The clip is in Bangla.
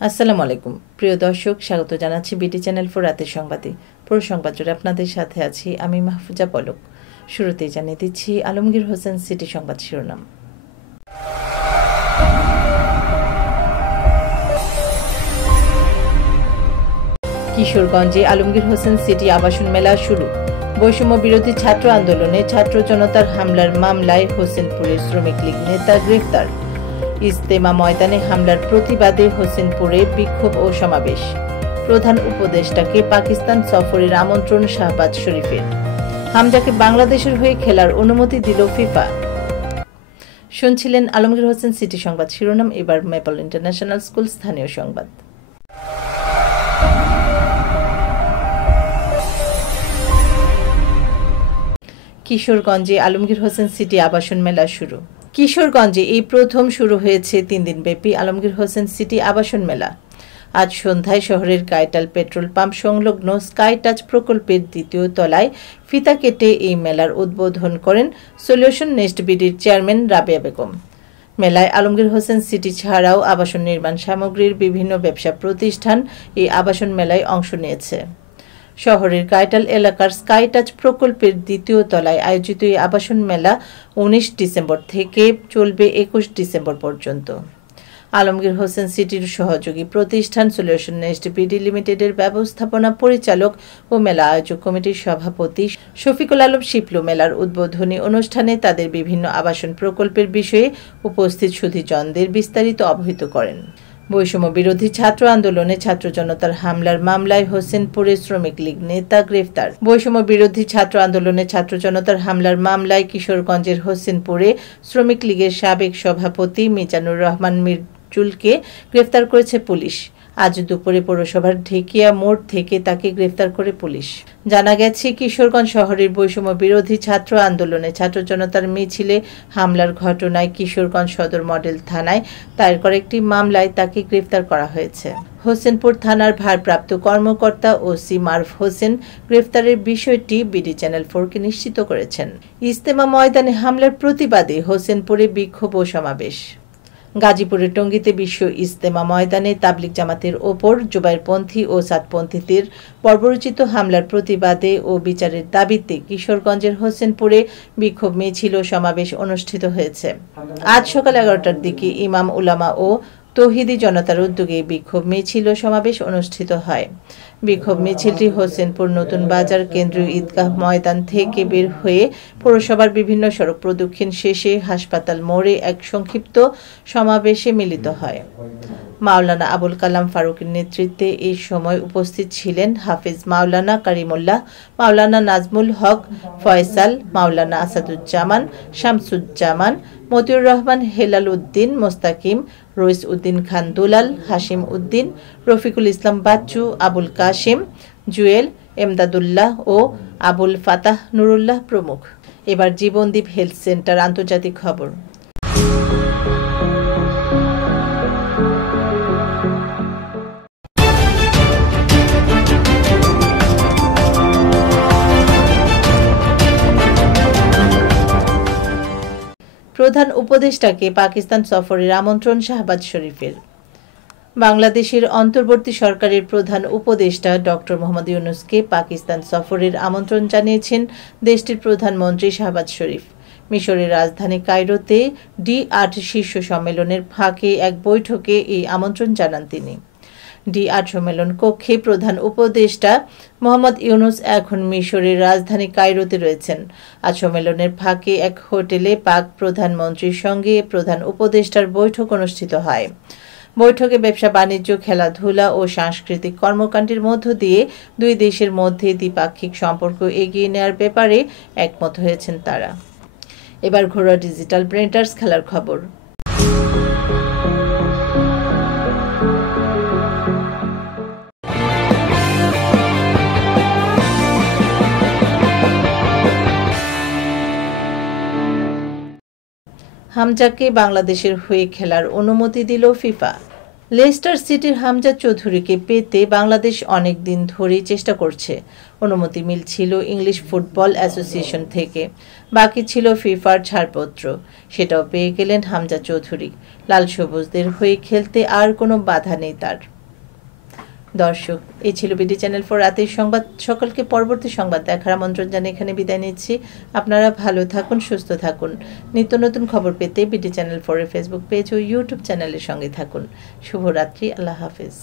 আসসালামু আলাইকুম প্রিয় দর্শক, স্বাগত জানাচ্ছি বিটি চ্যানেল 4 রাতের সংবাদে। পুরো সংবাদ জুড়ে আপনাদের সাথে আছি আমি মাহফুজা পলক। শুরুতেই জানিয়ে দিচ্ছি আলমগীর হোসেন সিটি সংবাদ শিরোনাম। কিশোরগঞ্জে আলমগীর হোসেন সিটি আবাসন মেলা শুরু। বৈষম্য বিরোধী ছাত্র আন্দোলনে ছাত্র জনতার হামলার মামলায় হোসেনপুরের শ্রমিক লীগ নেতা গ্রেফতার। ইজতেমা ময়দানে হামলার প্রতিবাদে হোসেনপুরে বিক্ষোভ ও সমাবেশ। প্রধান উপদেষ্টাকে পাকিস্তান সফরের আমন্ত্রণ শাহবাজ শরীফের। হামজাকে বাংলাদেশের হয়ে খেলার অনুমতি দিল ফিফা। শুনছিলেন আলমগীর হোসেন সিটি সংবাদ শিরোনাম। এবার মেপল ইন্টারন্যাশনাল স্কুল স্থানীয় সংবাদ। কিশোরগঞ্জে আলমগীর হোসেন সিটি আবাসন মেলা শুরু। কিশোরগঞ্জে এই প্রথম শুরু হয়েছে 3 দিনব্যাপী আলমগীর হোসেন সিটি আবাসন মেলা। আজ সন্ধ্যায় শহরের গাইটাল পেট্রোল পাম্প সংলগ্ন স্কাই টাচ প্রকল্পের 2য় তলায় ফিতা কেটে এই মেলার উদ্বোধন করেন সলিউশন নেস্ট বিডির চেয়ারম্যান রাবেয়া বেগম। মেলায় আলমগীর হোসেন সিটি ছাড়াও আবাসন নির্মাণ সামগ্রীর বিভিন্ন ব্যবসা প্রতিষ্ঠান এই আবাসন মেলায় অংশ নিয়েছে। শহরের গাইটাল এলাকার স্কাই টাচ প্রকল্পের 2য় তলায় আয়োজিত এই আবাসন মেলা 19 ডিসেম্বর থেকে চলবে 21 ডিসেম্বর পর্যন্ত। আলমগীর হোসেন সিটির সহযোগী প্রতিষ্ঠান সলিউশন নেস্ট বিডি লিমিটেডের ব্যবস্থাপনা পরিচালক ও মেলা আয়োজক কমিটির সভাপতি শফিকুল আলম শিপলু মেলার উদ্বোধনী অনুষ্ঠানে তাদের বিভিন্ন আবাসন প্রকল্পের বিষয়ে উপস্থিত সুধীজনদের বিস্তারিত অবহিত করেন। বৈষম্য বিরোধী ছাত্র আন্দোলনে ছাত্র জনতার হামলার মামলায় হোসেনপুরে শ্রমিক লীগ নেতা গ্রেফতার। বৈষম্য বিরোধী ছাত্র আন্দোলনে ছাত্র জনতার হামলার মামলায় কিশোরগঞ্জের হোসেনপুরে শ্রমিক লীগের সাবেক সভাপতি মিজানুর রহমান মির্জুলকে গ্রেফতার করেছে পুলিশ। আজ দুপুরে পৌরসভার ঢেকিয়া মোড় থেকে তাকে গ্রেফতার করে পুলিশ। জানা গেছে, কিশোরগঞ্জ শহরের বৈষম্য বিরোধী ছাত্র আন্দোলনে ছাত্র জনতার মিছিলে হামলার ঘটনায় কিশোরগঞ্জ সদর মডেল থানায় দায়ের করা একটি মামলায় তাকে গ্রেফতার করা হয়েছে। হোসেনপুর থানার ভারপ্রাপ্ত কর্মকর্তা ওসি মারুফ হোসেন গ্রেফতারের বিষয়টি বিডি চ্যানেল 4কে নিশ্চিত করেছেন। ইজতেমা ময়দানে হামলার প্রতিবাদে হোসেনপুরে বিক্ষোভ ও সমাবেশ। গাজীপুরের টঙ্গীতে বিশ্ব ইজতেমা ময়দানে তাবলিগ জামাতের ওপর জুবাইরপন্থী ও সাতপন্থীদের বর্বরোচিত হামলার প্রতিবাদে ও বিচারের দাবিতে কিশোরগঞ্জের হোসেনপুরে বিক্ষোভ মিছিল ও সমাবেশ অনুষ্ঠিত হয়েছে। আজ সকাল 11টার দিকে ইমাম উলামা ও তৌহিদি জনতার উদ্যোগে বিক্ষোভ মিছিল ও সমাবেশ অনুষ্ঠিত হয়। বিক্ষোভ মিছিলটি হোসেনপুর নতুন বাজার কেন্দ্রীয় ঈদগাহ ময়দান থেকে বের হয়ে পৌরসভার বিভিন্ন সড়ক প্রদক্ষিণ শেষে হাসপাতাল মোড়ে এক সংক্ষিপ্ত সমাবেশে মিলিত হয়। মাওলানা আবুল কালাম ফারুকের নেতৃত্বে এই সময় উপস্থিত ছিলেন হাফেজ মাওলানা কারিমুল্লাহ, মাওলানা নাজমুল হক, ফয়সাল, মাওলানা আসাদুজ্জামান, শামসুজ্জামান, মতিউর রহমান, হেলাল উদ্দিন মোস্তাকিম, রইস উদ্দিন খান দুলাল, হাশিম উদ্দিন, রফিকুল ইসলাম বাচ্চু, আবুল কাশেম, জুয়েল, এমদাদুল্লাহ ও আবুল ফাতাহ নুরুল্লাহ প্রমুখ। এবার জীবনদীপ হেলথ সেন্টার আন্তর্জাতিক খবর। প্রধান উপদেষ্টাকে পাকিস্তান সফরের আমন্ত্রণ শাহবাজ শরীফের। বাংলাদেশের অন্তর্বর্তী সরকারের প্রধান উপদেষ্টা ডক্টর মোহাম্মদ ইউনূসকে পাকিস্তান সফরের আমন্ত্রণ জানিয়েছেন দেশটির প্রধানমন্ত্রী শাহবাজ শরীফ। মিশরের রাজধানী কায়রোতে D8 শীর্ষ সম্মেলনের ফাঁকে এক বৈঠকে এই আমন্ত্রণ জানান তিনি। D8 সম্মেলন কক্ষে প্রধান উপদেষ্টা মোহাম্মদ ইউনূস এখন মিশরের রাজধানী কায়রোতে রয়েছেন। আজ সম্মেলনের ফাঁকে এক হোটেলে পাক প্রধানমন্ত্রীর সঙ্গে প্রধান উপদেষ্টার বৈঠক অনুষ্ঠিত হয়। বৈঠকে ব্যবসা বাণিজ্য, খেলাধুলা ও সাংস্কৃতিক কর্মকাণ্ডের মধ্য দিয়ে দুই দেশের মধ্যে দ্বিপাক্ষিক সম্পর্ক এগিয়ে নেওয়ার ব্যাপারে একমত হয়েছেন তারা। এবার ঘরোয়া ডিজিটাল প্রিন্টার্স খেলার খবর। হামজাকে বাংলাদেশের হয়ে খেলার অনুমতি দিল ফিফা। লেস্টার সিটির হামজা চৌধুরীকে পেতে বাংলাদেশ অনেক দিন ধরেই চেষ্টা করছে। অনুমতি মিলছিল ইংলিশ ফুটবল অ্যাসোসিয়েশন থেকে, বাকি ছিল ফিফার ছাড়পত্র। সেটাও পেয়ে গেলেন হামজা চৌধুরী। লাল সবুজদের হয়ে খেলতে আর কোনো বাধা নেই তার। দর্শক, এই ছিল বিডি চ্যানেল 4 রাতের সংবাদ। সকলকে পরবর্তী সংবাদ দেখার আমন্ত্রণ জানিয়ে এখানে বিদায় নিচ্ছি। আপনারা ভালো থাকুন, সুস্থ থাকুন। নিত্য নতুন খবর পেতে বিডি চ্যানেল 4 এর ফেসবুক পেজ ও ইউটিউব চ্যানেলের সঙ্গে থাকুন। শুভরাত্রি। আল্লাহ হাফেজ।